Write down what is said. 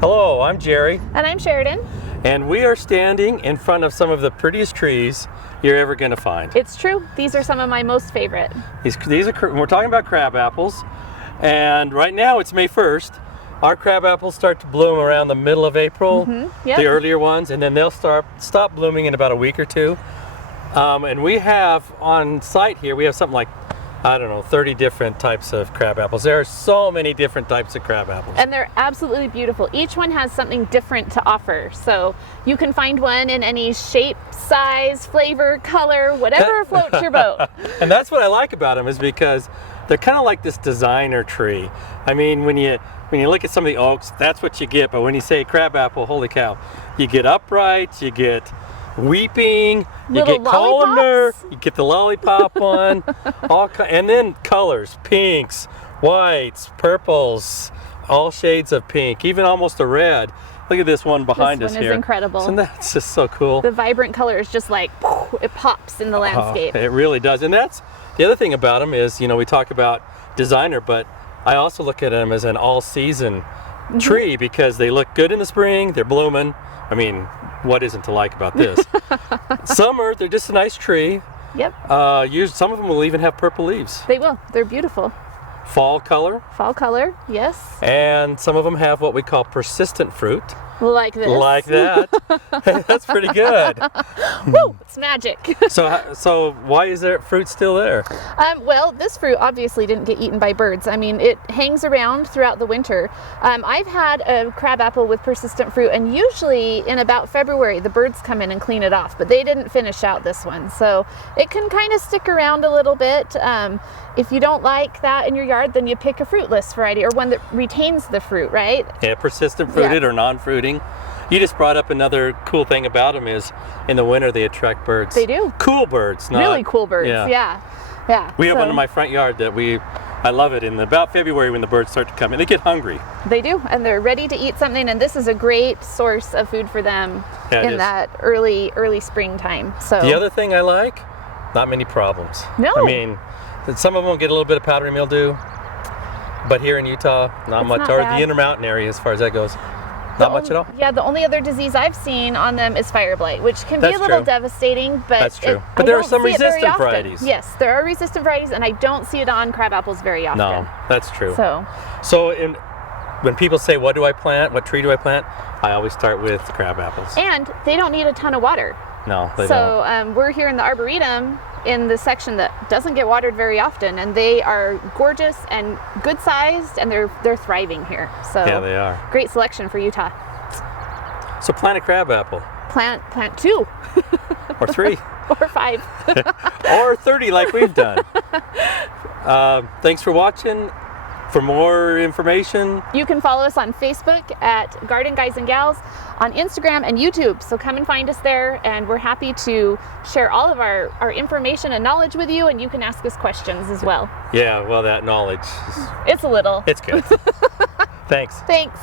Hello, I'm Jerry. And I'm Sheridan. And we are standing in front of some of the prettiest trees you're ever going to find. It's true. These are some of my most favorite. These are, we're talking about crab apples. And right now it's May 1st. Our crab apples start to bloom around the middle of April, Yep. the earlier ones, and then they'll stop blooming in about a week or two. And we have on site here, we have something like, I don't know, 30 different types of crab apples. There are so many different types of crab apples. And they're absolutely beautiful. Each one has something different to offer. So you can find one in any shape, size, flavor, color, whatever floats your boat. And that's what I like about them, is because they're kind of like this designer tree. I mean, when you look at some of the oaks, that's what you get. But when you say crab apple, holy cow, you get upright, you get weeping, you Little get columnar, lollipops. you get the lollipop one, and then colors, pinks, whites, purples, all shades of pink, even almost a red. Look at this one behind us here. This one is incredible. Isn't that just so cool? The vibrant color is just like, it pops in the landscape. It really does. And that's the other thing about them is, we talk about designer, but I also look at them as an all-season tree because they look good in the spring, they're blooming. I mean, what isn't to like about this? Summer, they're just a nice tree. Yep. Some of them will even have purple leaves. They will. They're beautiful. Fall color. Fall color, yes. And some of them have what we call persistent fruit. Like this. Like that. Hey, that's pretty good. Woo, it's magic. So why is there fruit still there? Well, this fruit obviously didn't get eaten by birds. I mean, it hangs around throughout the winter. I've had a crab apple with persistent fruit, and usually in about February, the birds come in and clean it off, but they didn't finish out this one. So it can kind of stick around a little bit. If you don't like that in your yard, then you pick a fruitless variety or one that retains the fruit, right? Yeah, persistent fruited or non-fruiting. You just brought up another cool thing about them is in the winter they attract birds. They do. Cool birds. Really cool birds, yeah. We have one in my front yard that I love it in about February when the birds start to come in. They get hungry. They do, and they're ready to eat something, and this is a great source of food for them in that early springtime. So the other thing I like, not many problems. No. I mean, some of them get a little bit of powdery mildew, but here in Utah, not much, or the Intermountain area as far as that goes. Not much at all? Yeah, the only other disease I've seen on them is fire blight, which can be a little dedevastating, but that's true. But there are some resistant varieties. Yes, there are resistant varieties, and I don't see it on crab apples very often. No, that's true. So when people say, what do I plant? What tree do I plant? I always start with crab apples. And they don't need a ton of water. No, they don't. So we're here in the Arboretum in the section that doesn't get watered very often, and they are gorgeous and good sized, and they're thriving here. So yeah, they are. Great selection for Utah. So plant a crab apple. Plant 2. Or 3. Or 5. Or 30 like we've done. Thanks for watching. For more information, you can follow us on Facebook at Garden Guys and Gals, on Instagram and YouTube. So come and find us there, and we're happy to share all of our information and knowledge with you, and you can ask us questions as well. Yeah, well, that knowledge. It's a little. It's good. Thanks. Thanks.